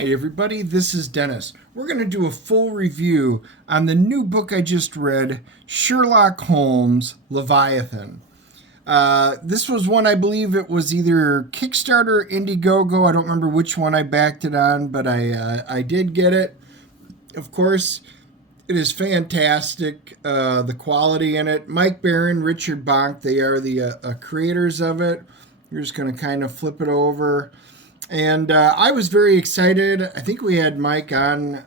Hi everybody, this is Dennis. We're going to do a full review on the new book I just read, Sherlock Holmes Leviathan. This was one, I believe it was either Kickstarter or Indiegogo. I don't remember which one I backed it on, but I did get it. Of course, it is fantastic. The quality in it. Mike Barron, Richard Bonk, they are the creators of it. You're just going to kind of flip it over. And I was very excited. I think we had Mike on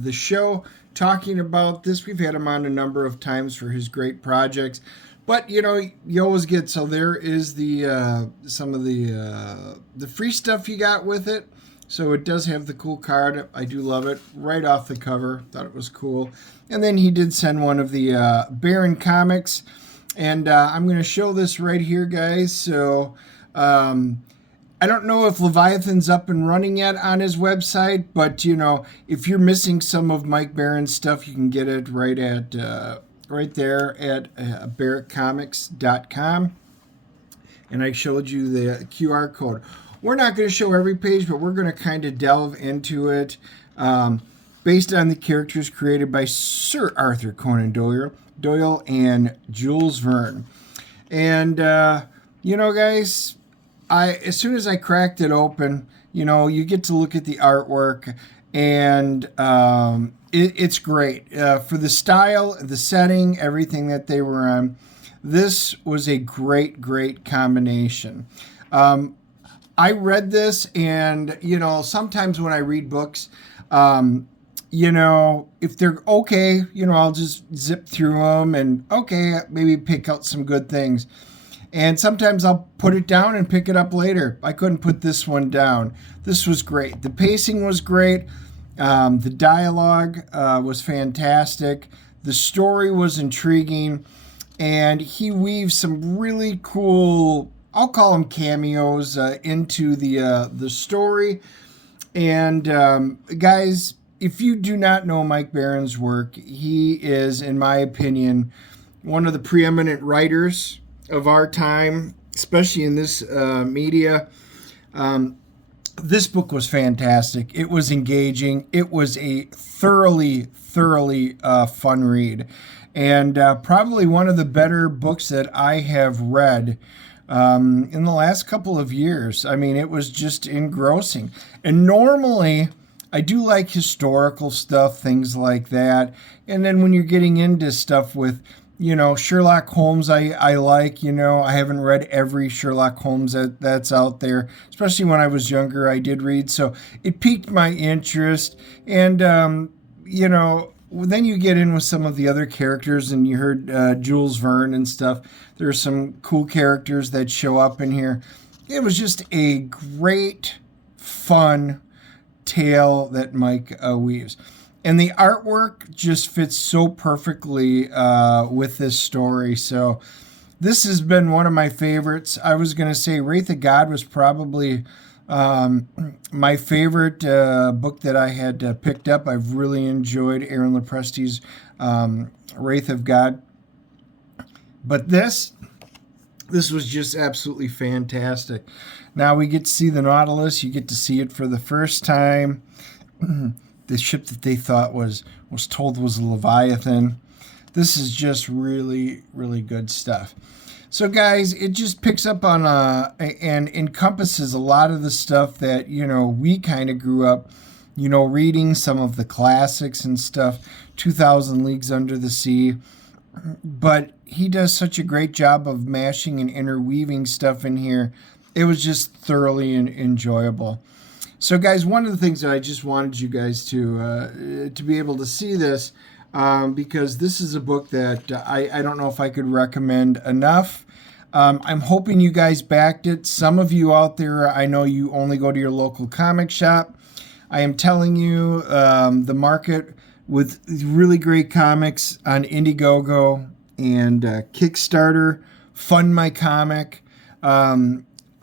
the show talking about this. We've had him on a number of times for his great projects. But, you know, you always get, so there is the some of the free stuff you got with it. So it does have the cool card. I do love it. Right off the cover. Thought it was cool. And then he did send one of the Baron comics. And I'm going to show this right here, guys. So I don't know if Leviathan's up and running yet on his website, but you know, if you're missing some of Mike Barron's stuff, you can get it right at right there at barrettcomics.com. And I showed you the QR code. We're not going to show every page, but we're going to kind of delve into it based on the characters created by Sir Arthur Conan Doyle and Jules Verne. And you know, guys, as soon as I cracked it open, you know, you get to look at the artwork, and it's great for the style, the setting, everything that they were on. This was a great combination. I read this, and you know, sometimes when I read books, you know, if they're okay, you know, I'll just zip through them and okay, maybe pick out some good things. And sometimes I'll put it down and pick it up later. I couldn't put this one down. This was great. The pacing was great. The dialogue was fantastic. The story was intriguing. And he weaves some really cool, I'll call them cameos, into the story. And guys, if you do not know Mike Barron's work, he is, in my opinion, one of the preeminent writers of our time, especially in this media. This book was fantastic. It was engaging. It was a thoroughly fun read, and probably one of the better books that I have read in the last couple of years. I mean, it was just engrossing. And normally, I do like historical stuff, things like that. And then when you're getting into stuff with, you know, Sherlock Holmes, I like, you know, I haven't read every Sherlock Holmes that's out there, especially when I was younger, I did read. So it piqued my interest. And, you know, then you get in with some of the other characters, and you heard Jules Verne and stuff. There are some cool characters that show up in here. It was just a great, fun tale that Mike weaves. And the artwork just fits so perfectly with this story. So this has been one of my favorites. I was going to say Wraith of God was probably my favorite book that I had picked up. I've really enjoyed Aaron Lopresti's Wraith of God. But this was just absolutely fantastic. Now we get to see the Nautilus. You get to see it for the first time. The ship that they thought was told was a Leviathan. This is just really good stuff. So guys, it just picks up on and encompasses a lot of the stuff that, you know, we kind of grew up, you know, reading some of the classics and stuff, 2000 Leagues Under the Sea. But he does such a great job of mashing and interweaving stuff in here. It was just thoroughly enjoyable. So, guys, one of the things that I just wanted you guys to be able to see this, because this is a book that I don't know if I could recommend enough. I'm hoping you guys backed it. Some of you out there, I know you only go to your local comic shop. I am telling you, the market with really great comics on Indiegogo and Kickstarter, Fund My Comic.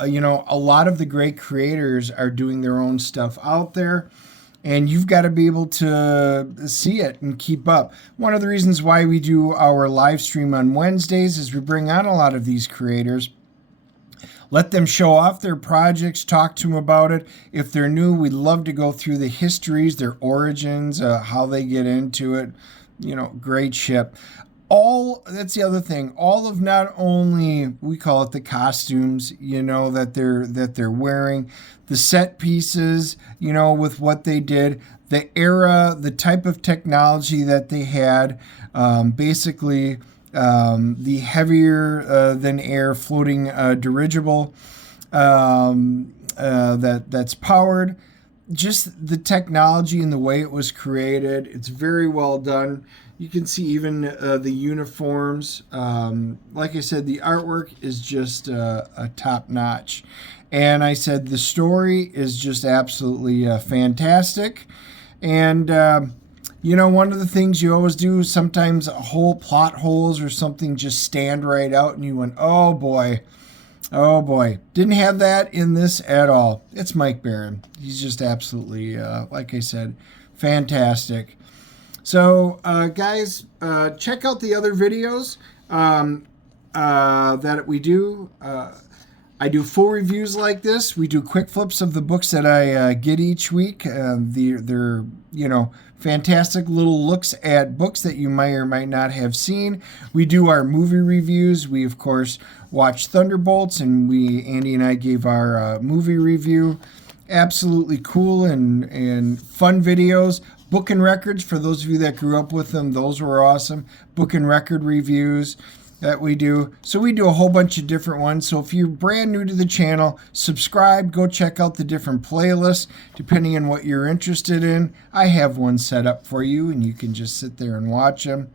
You know, a lot of the great creators are doing their own stuff out there, and you've got to be able to see it and keep up. One of the reasons why we do our live stream on Wednesdays is we bring on a lot of these creators. Let them show off their projects, talk to them about it. If they're new, we'd love to go through the histories, their origins, how they get into it. Great ship. That's the other thing. All of, not only, we call it the costumes, that they're wearing, the set pieces, with what they did, the era, the type of technology that they had, basically the heavier than air floating dirigible that's powered. Just the technology and the way it was created, it's very well done. You can see even the uniforms. Like I said, the artwork is just a top notch. And I said the story is just absolutely fantastic. And, one of the things you always do, sometimes whole plot holes or something just stand right out and you went, oh boy. Oh boy, didn't have that in this at all. It's Mike Barron. He's just absolutely, like I said, fantastic. So, guys, check out the other videos that we do. I do full reviews like this. We do quick flips of the books that I get each week. They're fantastic little looks at books that you might or might not have seen. We do our movie reviews. We, of course, watch Thunderbolts, and Andy and I gave our movie review. Absolutely cool and fun videos. Book and records, for those of you that grew up with them, those were awesome. Book and record reviews that we do. So we do a whole bunch of different ones. So if you're brand new to the channel, subscribe, go check out the different playlists, depending on what you're interested in. I have one set up for you, and you can just sit there and watch them.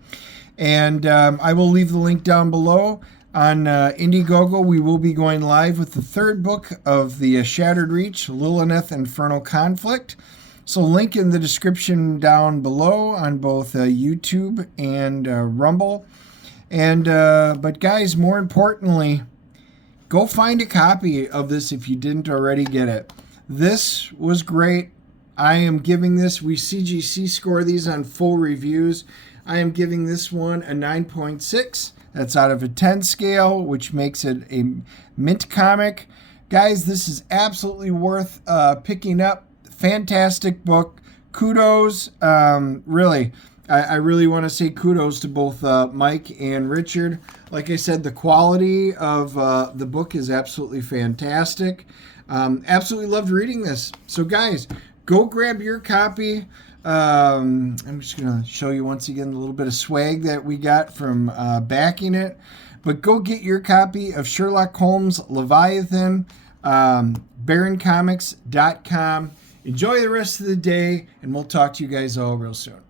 And I will leave the link down below. On Indiegogo, we will be going live with the third book of the Shattered Reach, Lilith Infernal Conflict. So link in the description down below on both YouTube and Rumble. And but guys, more importantly, go find a copy of this if you didn't already get it. This was great. I am giving this, we CGC score these on full reviews. I am giving this one a 9.6. That's out of a 10 scale, which makes it a mint comic. Guys, this is absolutely worth picking up. Fantastic book. Kudos. Really, I really want to say kudos to both Mike and Richard. Like I said, the quality of the book is absolutely fantastic. Absolutely loved reading this. So guys, go grab your copy. I'm just going to show you once again a little bit of swag that we got from backing it. But go get your copy of Sherlock Holmes Leviathan, BarronComics.com. Enjoy the rest of the day, and we'll talk to you guys all real soon.